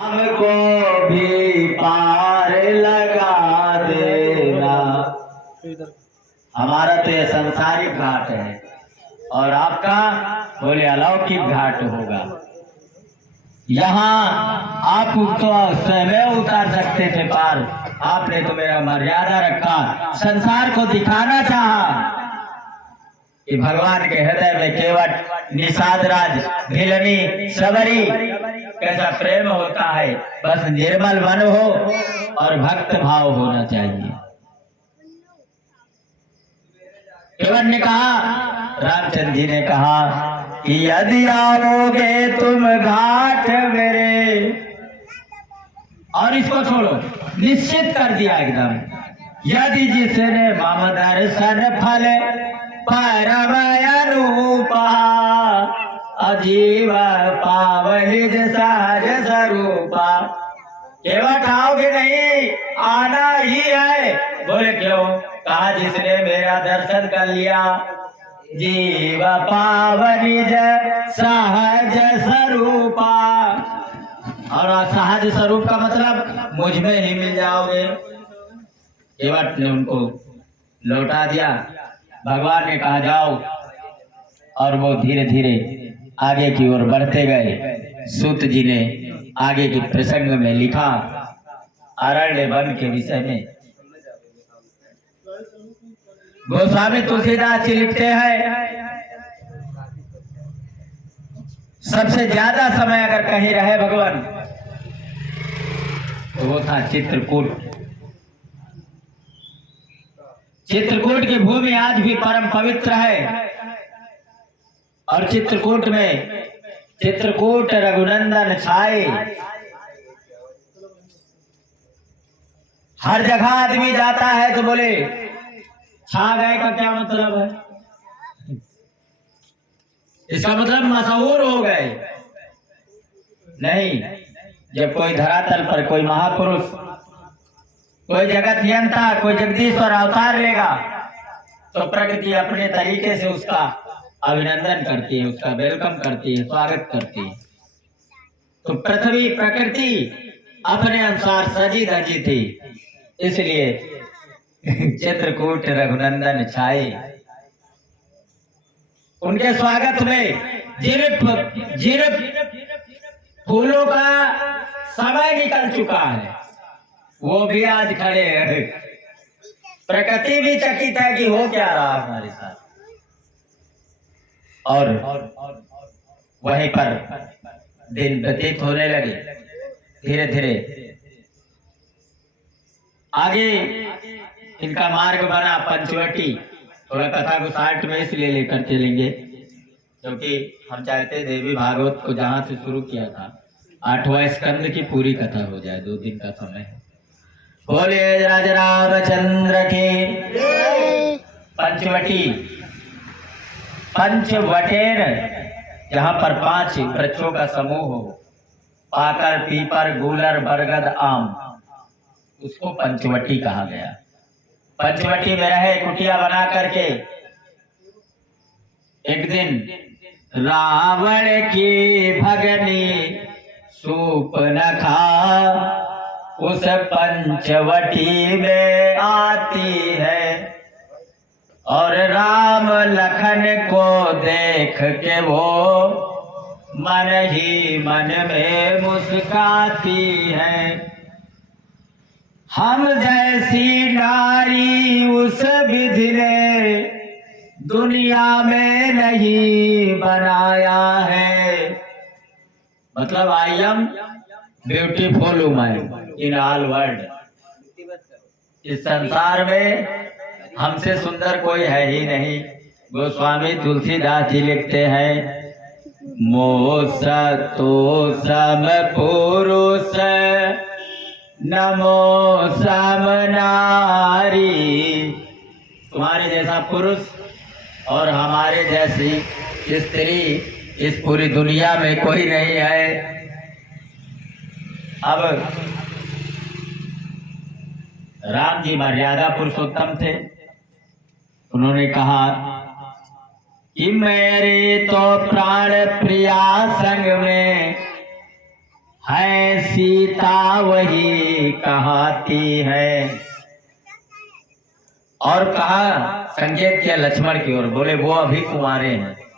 हमको भी पार लगा देना। हमारा तो ये संसारिक घाट है और आपका बोले अलौकिक घाट होगा। यहाँ आप तो स्वयं उतार सकते थे पार, आपने तो मेरा मर्यादा रखा, संसार को दिखाना चाहा कि भगवान के हृदय में केवट निषाद राज भिलनी सबरी कैसा प्रेम होता है। बस निर्मल मन हो और भक्त भाव होना चाहिए। केवट ने कहा, रामचंद्र जी ने कहा कि यदि आओगे तुम घाट मेरे, और इसको छोड़ो, निश्चित कर दिया एकदम, यदि जिसने मम दर्शन फल परम अनुपा अजीव पावनिज सहज स्वरूपा। केवट आओगे नहीं, आना ही है। बोले क्यों? कहा जिसने मेरा दर्शन कर लिया, जीव पावनिज सहज स्वरूपा। और सहज स्वरूप का मतलब मुझ में ही मिल जाओगे। केवट ने उनको लौटा दिया। भगवान ने कहा जाओ, और वो धीरे धीरे आगे की ओर बढ़ते गए। सूत जी ने आगे के प्रसंग में लिखा अरण्य वन के विषय में। गोस्वामी तुलसीदास जी लिखते हैं, सबसे ज्यादा समय अगर कहीं रहे भगवान तो वो था चित्रकूट। चित्रकूट की भूमि आज भी परम पवित्र है। और चित्रकूट में चित्रकूट रघुनंदन छाए। हर जगह आदमी जाता है तो बोले छा गए का क्या मतलब है? इसका मतलब मशहूर हो गए नहीं। जब कोई धरातल पर कोई महापुरुष, कोई जगत नियंता, कोई जगदीश्वर अवतार लेगा तो प्रकृति अपने तरीके से उसका अभिनंदन करती है, उसका वेलकम करती है, स्वागत करती है। तो पृथ्वी प्रकृति अपने अनुसार सजी धजी थी, इसलिए चित्रकूट रघुनंदन छाए। उनके स्वागत में जिन फूलों का समय निकल चुका है वो भी आज खड़े हैं। प्रकृति भी चकित है कि हो क्या रहा हमारे साथ। और वहीं पर दिन व्यतीत होने लगे। धीरे धीरे आगे इनका मार्ग बना पंचवटी। थोड़ा कथा को 60 में इसलिए लेकर चलेंगे क्योंकि हम चाहते देवी भागवत को जहां से शुरू किया था 8वां स्कंद की पूरी कथा हो जाए। 2 दिन का समय है। बोले राजा रामचंद्र के। पंचवटी, पंचवटेन जहां पर 5 वृक्षों का समूह हो, पाकर, पीपर, गूलर, बरगद, आम, उसको पंचवटी कहा गया। पंचवटी में रहे कुटिया बना करके। एक दिन रावण की भगनी सूर्पनखा उस पंचवटी में आती है और राम लखन को देख के वो मन ही मन में मुस्काती है। हम जैसी नारी उस विधि ने दुनिया में नहीं बनाया है। मतलब I am beautiful woman in all world. इस संसार में हमसे सुंदर कोई है ही नहीं। गोस्वामी तुलसीदास जी लिखते हैं, मोस तो सम पुरुष नमो सम नारी। तुम्हारे जैसा पुरुष और हमारे जैसी स्त्री इस पूरी दुनिया में कोई नहीं है। अब राम जी मर्यादा पुरुषोत्तम थे। उन्होंने कहा कि मेरे तो प्राण प्रिया संग में है सीता वही कहती है। और कहा संकेत किया लक्ष्मण की ओर, बोले वो अभी कुंवारे हैं।